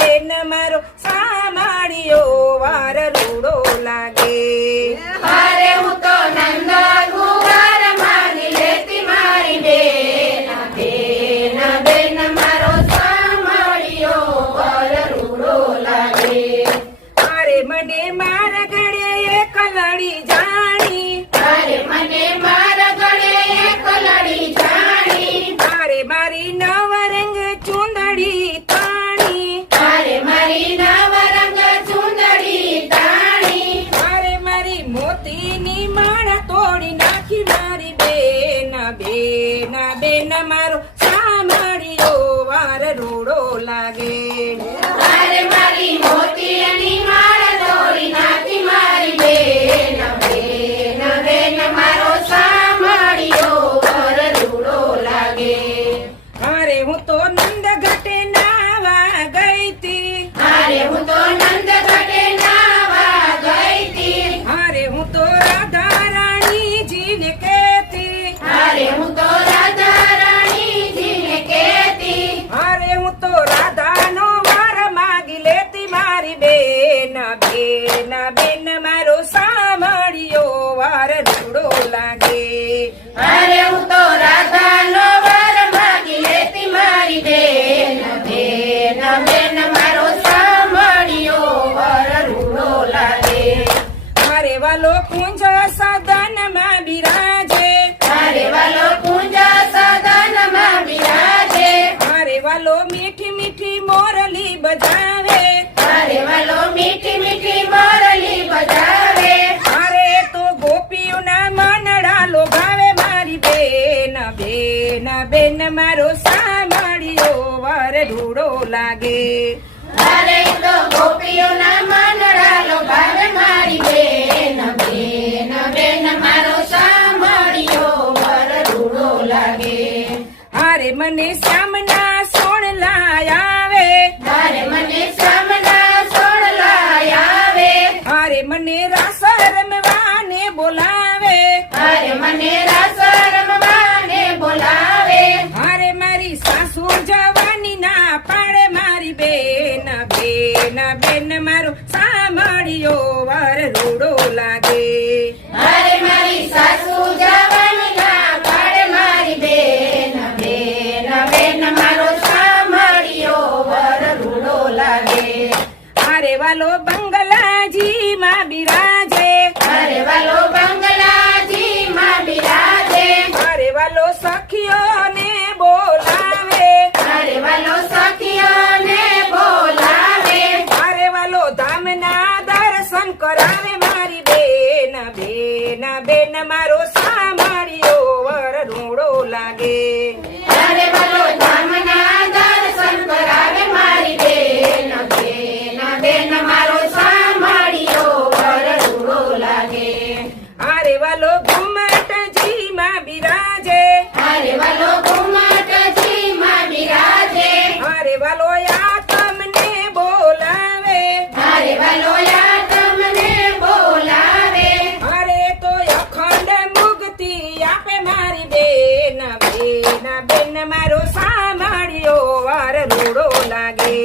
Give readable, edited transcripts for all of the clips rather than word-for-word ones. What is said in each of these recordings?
બેન મારો સામાળિયો વાર રૂડો લાગે. અરે હું તો નંદ ગુવાર માગી લેતી મારી બેન, બેન બેન મારો સામાળિયો વાર રૂડો લાગે. અરે મને મારા ગળે એક લડી જાણી, અરે મને મારા ગળે એક લડી જાણી, અરે મારી નવરંગ ચુંદડી તાણી, અરે મારી નવરંગ ચુંદડી તાણી, અરે મારી મોતીની માળા તોડી નાખી મારી બેન, બેન બેન મારો સામાળિયો વાર રૂડો લાગે. અરે મારી મોતીની માળા તોડી નાખી મારી બેન, બેન બેન મારો સામાળિયો વાર રૂડો લાગે. અરે હું તો નંદ ઘાટે નાવા ગઈ તી, અરે હું તો નંદ ઘાટે નાવા ગઈ તી, અરે હું તો રાધા રાણીજીને કહેતી, અરે હું તો રાધા રાણીજીને કહેતી, અરે હું તો રાધાનો વાર માગી લેતી મારી બેન, બેન બેન મારો સામાળિયો વાર રૂડો લાગે. અરે હું તો રાધાનો વર માગી લેતી મારી બેન, બેન બેન મારો સામાળિયો વર રૂડો લાગે. અરે વાલો કુંજ સદનમાં બિરાજે, અરે વાલો કુંજ સદનમાં બિરાજે, અરે વાલો મીઠી મીઠી મોરલી બજાવે, અરે વાલો મીઠી મીઠી મોરલી બજાવે, અરે તો ગોપીઓના મનડા લોભાવે મારી બેન, બેન બેન મારો સામાળિયો વાર રૂડો લાગે. અરે તો ગોપીઓના મનડા લોભાવે મારી બેન, બેન બેન મારો સામાળિયો વર રૂડો લાગે. અરે મને શ્યામના સોણલા આવે, અરે મને શ્યામના સોળલા આવે, અરે મને રાસ રમવાને બોલાવે, અરે મને રાસ રમવાને બોલાવે, અરે મારી સાસુ જવાની ના પાડે મારી બેન, બેન બેન મારો સામાળિયો વાર રૂડો લાગે. અરે મારી સાસુ જવાની ના પાડે મારી બેન, બેન બેન મારો સામાળિયો વર રૂડો લાગે. અરે વાલો બંગલાજી માં બિરાજે, અરે વાલો બંગલાજી માં બિરાજે, અરે વાલો સખીઓને બોલાવે, અરે વાલો સખીઓને બોલાવે, અરે વાલો ધામના દર્શન કરાવે મારી બેન, બેન બેન મારો સામાળિયો વર રૂડો લાગે. અરે વાલો ધામના દર્શન કરાવે મારી બેન, બેન બેન મારો સામાળિયો વર રૂડો લાગે. અરે વાલો ઘુમટજી માં બિરાજે, અરે વાલો ઘુમટજી માં બિરાજે, અરે વાલો યા તમને બોલાવે, અરે વાલો યા તમને બોલાવે, અરે તો અખંડ મુક્તિ આપે મારી બેન, બેન બેન મારો સામાળિયો વાર રૂડો લાગે.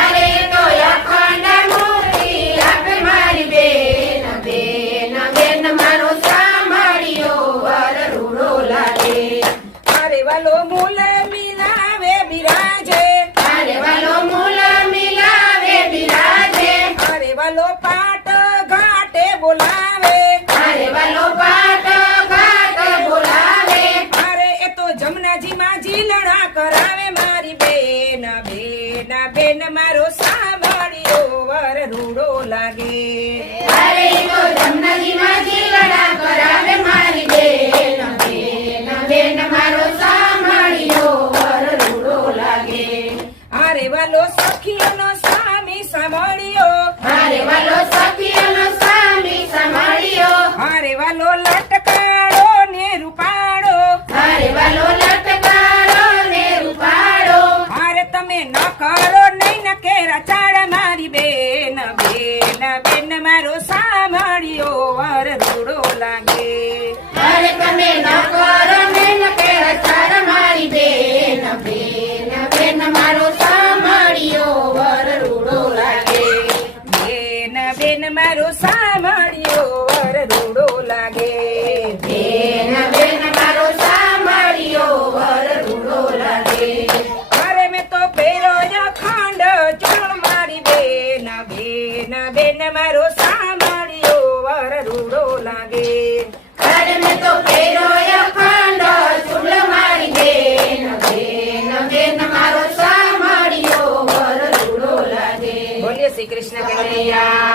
અરે તો અખંડ મુક્તિ આપે મારી બેન, બેન બેન મારો સામાળિયો વર રૂડો લાગે. અરે વાલો મૂલ મિલાવે બિરાજે, અરે વાલો મૂલ મિલાવે બિરાજે, અરે વાલો પાટ ઘાટે બોલાવે, અરે વાલો પાટ ઘાટ બોલાવે, અરે એ તો જમનાજી માં જીલડા કરાવે મારી બેન, બેન બેન મારો સામાળિયો વર રૂડો લાગે. અરે તો જમનાજીમાં જીલડા કરાવે મારી બેન, બેન બેન મારો સામાળિયો વર રૂડો લાગે. અરે વાલો સખીઓનો સ્વામી સાંભળ્યો, અરે વાલો સખીઓનો સ્વામી સંભાળ્યો, અરે વાલો લટકાળો ને રૂપાળો, અરે વાલો લટકાળો ને રૂપાળો, અરે તમે ન કરો નહીં ન કેરા ચાળ મારી બેન, બેન બેન મારો સાંભળ્યો વર રૂડો લાગે. અરે તમે ન કરો ને ન કેરા ચાળ મારી બેન, બેન બેન મારો સામાળિયો વર કૃષ્ણ કનૈયા